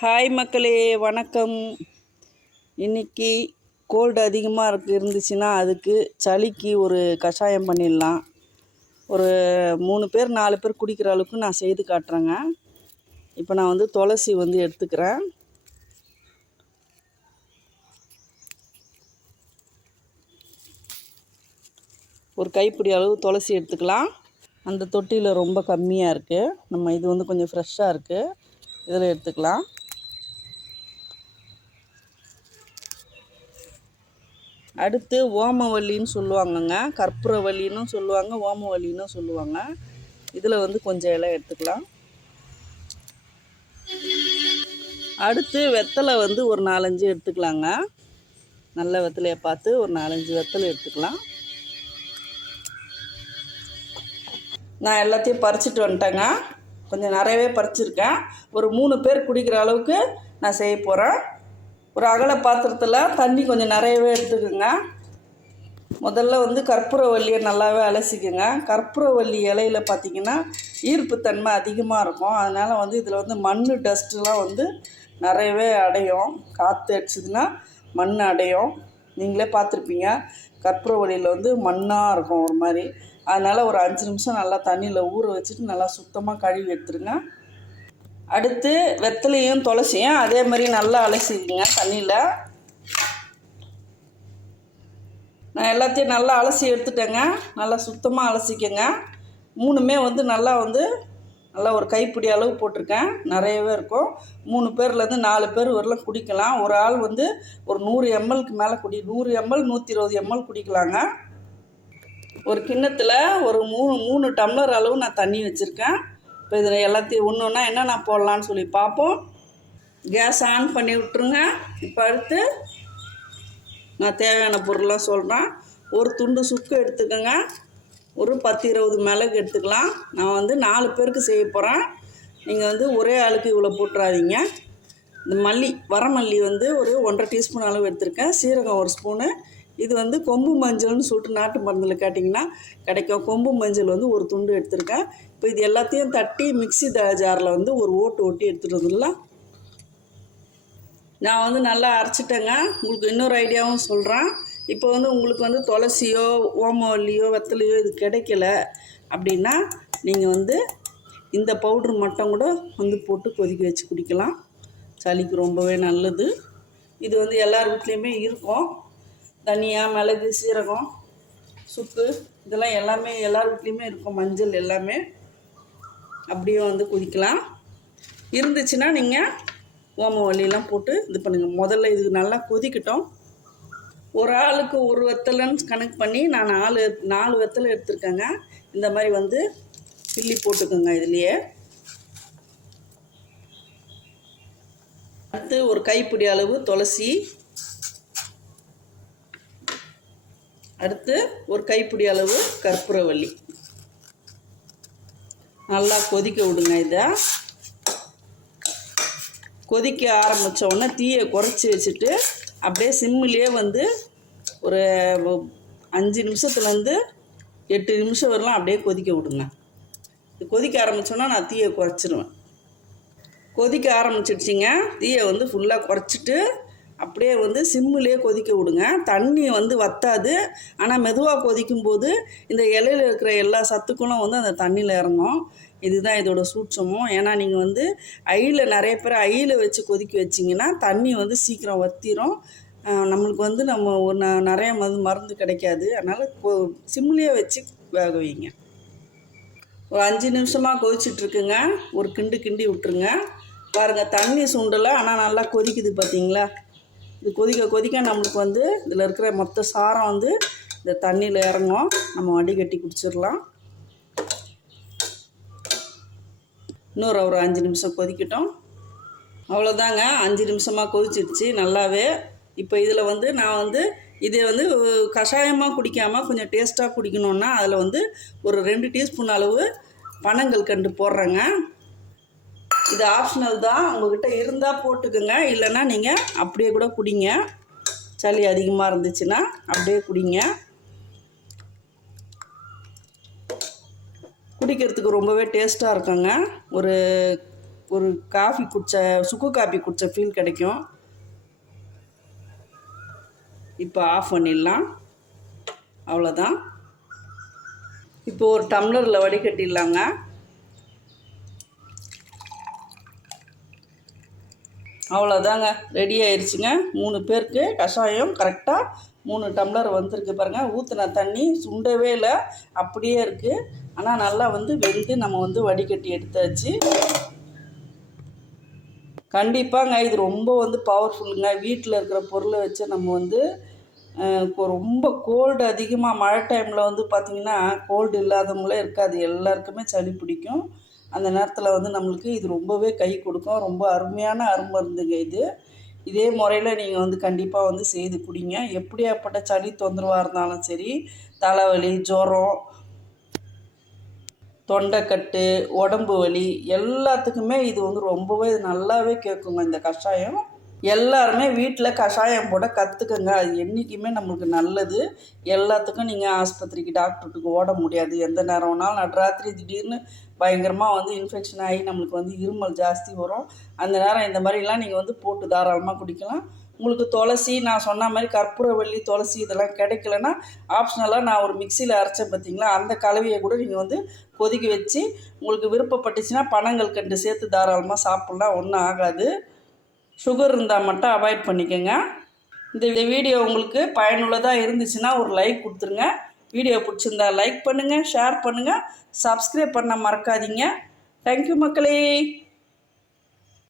Hi மக்களே வணக்கம். இன்னைக்கு கோல்டு அதிகமாக இருக்கு இருந்துச்சுன்னா அதுக்கு சளிக்கு ஒரு கஷாயம் பண்ணிடலாம். ஒரு மூணு பேர் நாலு பேர் குடிக்கிற அளவுக்கு நான் செய்து காட்டுறேங்க. இப்போ நான் வந்து துளசி வந்து எடுத்துக்கிறேன். ஒரு கைப்பிடி அளவு துளசி எடுத்துக்கலாம். அந்த தொட்டியில் ரொம்ப கம்மியாக இருக்குது நம்ம இது வந்து கொஞ்சம் ஃப்ரெஷ்ஷாக இருக்குது இதில் எடுத்துக்கலாம். அடுத்து ஓமவல்லின்னு சொல்லுவாங்கங்க. கற்பூரவல்லின்னு சொல்லுவாங்க ஓமவல்லின்னு சொல்லுவாங்க. இதில் வந்து கொஞ்சம் இலை எடுத்துக்கலாம். அடுத்து வெத்தலை வந்து ஒரு நாலஞ்சு எடுத்துக்கலாங்க. நல்ல வெத்தலையை பார்த்து ஒரு நாலஞ்சு வெத்தலை எடுத்துக்கலாம். நான் எல்லாத்தையும் பறிச்சிட்டு வந்துட்டேங்க. கொஞ்சம் நிறையவே பறிச்சிருக்கேன். ஒரு மூணு பேர் குடிக்கிற அளவுக்கு நான் செய்ய போகிறேன் ஒரு அகல பாத்திரத்தில் தண்ணி கொஞ்சம் நிறையவே எடுத்துக்கோங்க. முதல்ல வந்து கற்பூரவல்லியை நல்லாவே அலசிக்கோங்க. கற்பூரவல்லி இலையில பார்த்தீங்கன்னா ஈர்ப்புத்தன்மை அதிகமாக இருக்கும். அதனால் வந்து இதில் வந்து மண் டஸ்ட்டுலாம் வந்து நிறையவே அடையும். காற்று அடிச்சதுன்னா மண் அடையும். நீங்களே பார்த்துருப்பீங்க கற்பூரவல்லியில் வந்து மண்ணாக இருக்கும் ஒரு மாதிரி. அதனால் ஒரு அஞ்சு நிமிஷம் நல்லா தண்ணியில் ஊற வச்சுட்டு நல்லா சுத்தமாக கழுவி எடுத்துருங்க. அடுத்து வெத்தலையும் துளசியும் அதே மாதிரி நல்லா அலசிக்கங்க தண்ணியில். நான் எல்லாத்தையும் நல்லா அலசி எடுத்துட்டேங்க. நல்லா சுத்தமாக அலசிக்கங்க. மூணுமே வந்து நல்லா வந்து நல்லா ஒரு கைப்பிடி அளவு போட்டிருக்கேன். நிறையவே இருக்கும். மூணு பேர்லேருந்து நாலு பேர் வரலாம் குடிக்கலாம். ஒரு ஆள் வந்து ஒரு நூறு எம்எல்க்கு மேலே குடி நூறு எம்எல் நூற்றி இருபது எம்எல் குடிக்கலாங்க. ஒரு கிண்ணத்தில் ஒரு மூணு மூணு டம்ளர் அளவு நான் தண்ணி வச்சுருக்கேன். இப்போ இதில் எல்லாத்தையும் ஒன்று ஒன்றா என்னென்ன போடலான்னு சொல்லி பார்ப்போம். கேஸ் ஆன் பண்ணி விட்ருங்க இப்போ அடுத்து நான் தேவையான பொருள்லாம் சொல்கிறேன் ஒரு துண்டு சுக்கு எடுத்துக்கோங்க. ஒரு பத்து இருபது மிளகு எடுத்துக்கலாம். நான் வந்து நாலு பேருக்கு செய்ய போகிறேன் நீங்கள் வந்து ஒரே ஆளுக்கு இவ்வளோ போட்டுறாதீங்க. இந்த மல்லி வரமல்லி வந்து ஒரு ஒன்றரை டீஸ்பூன் அளவு எடுத்திருக்கேன். சீரகம் ஒரு ஸ்பூனு. இது வந்து கொம்பு மஞ்சள்னு சொல்லிட்டு நாட்டு மருந்தில் கேட்டிங்கன்னா கிடைக்கும். கொம்பு மஞ்சள் வந்து ஒரு துண்டு எடுத்திருக்கேன். இப்போ இது எல்லாத்தையும் தட்டி மிக்ஸி த ஜாரில் வந்து ஒரு ஓட்டு ஓட்டி எடுத்துகிட்டு வந்துடலாம். நான் வந்து நல்லா அரைச்சிட்டேங்க. உங்களுக்கு இன்னொரு ஐடியாவும் சொல்கிறேன் இப்போ வந்து உங்களுக்கு வந்து துளசியோ ஓமவல்லியோ வெத்தலையோ இது கிடைக்கல அப்படின்னா நீங்கள் வந்து இந்த பவுட்ரு மட்டும் கூட வந்து போட்டு கொதிக்க வச்சு குடிக்கலாம். சளிக்கு ரொம்பவே நல்லது. இது வந்து எல்லார் வீட்லேயுமே இருக்கும். தனியா மிளகு சீரகம் சுக்கு இதெல்லாம் எல்லாமே எல்லார் வீட்லேயுமே இருக்கும். மஞ்சள் எல்லாமே அப்படியே வந்து குதிக்கலாம் இருந்துச்சுன்னா நீங்கள் ஓமவல்லிலாம் போட்டு இது பண்ணுங்கள் முதல்ல இது நல்லா கொதிக்கட்டும். ஒரு ஆளுக்கு ஒரு வெத்தலைன்னு கணக்கு பண்ணி நான் நாலு நாலு வெத்தலை எடுத்திருக்கேங்க. இந்த மாதிரி வந்து கிள்ளி போட்டுக்கோங்க இதுலேயே. அடுத்து ஒரு கைப்பிடி அளவு துளசி அடுத்து ஒரு கைப்பிடி அளவு கற்பூரவல்லி நல்லா கொதிக்க விடுங்க இதை. கொதிக்க ஆரம்பித்தோடனே தீயை குறைச்சி வச்சுட்டு அப்படியே சிம்மிலே வந்து ஒரு அஞ்சு நிமிஷத்துலேருந்து எட்டு நிமிஷம் வரலாம் அப்படியே கொதிக்க விடுங்க. கொதிக்க ஆரம்பித்தோன்னா நான் தீயை குறைச்சிருவேன். கொதிக்க ஆரம்பிச்சிடுச்சிங்க. தீயை வந்து ஃபுல்லாக குறைச்சிட்டு அப்படியே வந்து சிம்மிலே கொதிக்க விடுங்க. தண்ணி வந்து வத்தாது. ஆனால் மெதுவாக கொதிக்கும் போது இந்த இலையில இருக்கிற எல்லா சத்துக்களும் வந்து அந்த தண்ணியில் இறங்கும். இதுதான் இதோட சூட்சமும். ஏன்னா நீங்கள் வந்து ஐயில் நிறைய பேர் ஐயில் வச்சு கொதிக்க வச்சிங்கன்னா தண்ணி வந்து சீக்கிரம் வத்திரும். நம்மளுக்கு வந்து நம்ம ஒரு நிறைய மருந்து மருந்து கிடைக்காது. அதனால் சிம்லேயே வச்சு வேக வைங்க. ஒரு அஞ்சு நிமிஷமாக கொதிச்சிட்ருக்குங்க ஒரு கிண்டு கிண்டி விட்டுருங்க. பாருங்கள் தண்ணி சுண்டலை ஆனால் நல்லா கொதிக்குது பார்த்தீங்களா இது கொதிக்க கொதிக்க நம்மளுக்கு வந்து இதில் இருக்கிற மொத்த சாரம் வந்து இந்த தண்ணியில் இறங்கும். நம்ம வடிகட்டி குடிச்சிடலாம். இன்னொரு ஒரு அஞ்சு நிமிஷம் கொதிக்கட்டும். அவ்வளோதாங்க அஞ்சு நிமிஷமாக கொதிச்சிடுச்சு நல்லாவே. இப்போ இதில் வந்து நான் வந்து இதை வந்து கஷாயமாக குடிக்காமல் கொஞ்சம் டேஸ்ட்டாக குடிக்கணுன்னா அதில் வந்து ஒரு ரெண்டு டீஸ்பூன் அளவு பனங்கள் கண்டு போடுறேங்க. இது ஆப்ஷனல் தான். உங்ககிட்ட இருந்தால் போட்டுக்கோங்க. இல்லைன்னா நீங்கள் அப்படியே கூட குடிங்க. சளி அதிகமாக இருந்துச்சுன்னா அப்படியே குடிங்க. குடிக்கிறதுக்கு ரொம்பவே டேஸ்ட்டாக இருக்குங்க. ஒரு ஒரு காஃபி குடித்த சுக்கு காஃபி குடித்த ஃபீல் கிடைக்கும். இப்போ ஆஃப் பண்ணிடலாம். அவ்வளோதான் இப்போ ஒரு டம்ளரில் வடிகட்டிடலாங்க. அவ்வளோதாங்க ரெடி ஆயிடுச்சுங்க மூணு பேருக்கு கஷாயம் கரெக்டாக மூணு டம்ளர் வந்திருக்கு பாருங்கள் ஊற்றின தண்ணி சுண்டவே இல்லை. அப்படியே இருக்குது ஆனால் நல்லா வந்து வெந்து நம்ம வந்து வடிகட்டி எடுத்தாச்சு. கண்டிப்பாங்க. இது ரொம்ப வந்து பவர்ஃபுல்லுங்க வீட்டில் இருக்கிற பொருளை வச்சு நம்ம வந்து இப்போ ரொம்ப கோல்டு அதிகமாக மழை டைமில் வந்து பார்த்திங்கன்னா கோல்டு இல்லாதவங்களே இருக்காது. எல்லாருக்குமே சளி பிடிக்கும். அந்த நேரத்தில் வந்து நம்மளுக்கு இது ரொம்பவே கை கொடுக்கும். ரொம்ப அருமையான அருமருந்துங்க இது. இதே முறையில் நீங்கள் வந்து கண்டிப்பாக வந்து செய்து குடிங்க. எப்படியாப்பட்ட சளி தொந்தரவாக இருந்தாலும் சரி தலைவலி ஜுரம் தொண்டைக்கட்டு உடம்பு வலி எல்லாத்துக்குமே இது வந்து ரொம்பவே நல்லாவே கேட்குங்க இந்த கஷாயம். எல்லாருமே வீட்டில் கஷாயம் போட கற்றுக்குங்க அது என்றைக்குமே நம்மளுக்கு நல்லது. எல்லாத்துக்கும் நீங்கள் ஆஸ்பத்திரிக்கு டாக்டருக்கு ஓட முடியாது. எந்த நேரம் வேணாலும் நடுராத்திரி திடீர்னு பயங்கரமாக வந்து இன்ஃபெக்ஷன் ஆகி நம்மளுக்கு வந்து இருமல் ஜாஸ்தி வரும். அந்த நேரம் இந்த மாதிரிலாம் நீங்கள் வந்து போட்டு தாராளமாக குடிக்கலாம். உங்களுக்கு துளசி நான் சொன்ன மாதிரி கற்பூரவள்ளி துளசி இதெல்லாம் கிடைக்கலன்னா ஆப்ஷனலாக நான் ஒரு மிக்சியில் அரைச்சேன் பார்த்தீங்களா அந்த கலவையை கூட நீங்கள் வந்து கொதிக்க வச்சு உங்களுக்கு விருப்பப்பட்டுச்சுன்னா பனங்கள் கண்டு சேர்த்து தாராளமாக சாப்பிட்லாம். ஒன்றும் ஆகாது. சுகர் இருந்தால் மட்டும் அவாய்ட் பண்ணிக்கோங்க. இந்த வீடியோ உங்களுக்கு பயனுள்ளதாக இருந்துச்சுன்னா ஒரு லைக் கொடுத்துருங்க. வீடியோ பிடிச்சிருந்தா லைக் பண்ணுங்கள் ஷேர் பண்ணுங்கள் சப்ஸ்கிரைப் பண்ண மறக்காதீங்க. தேங்க்யூ மக்களே.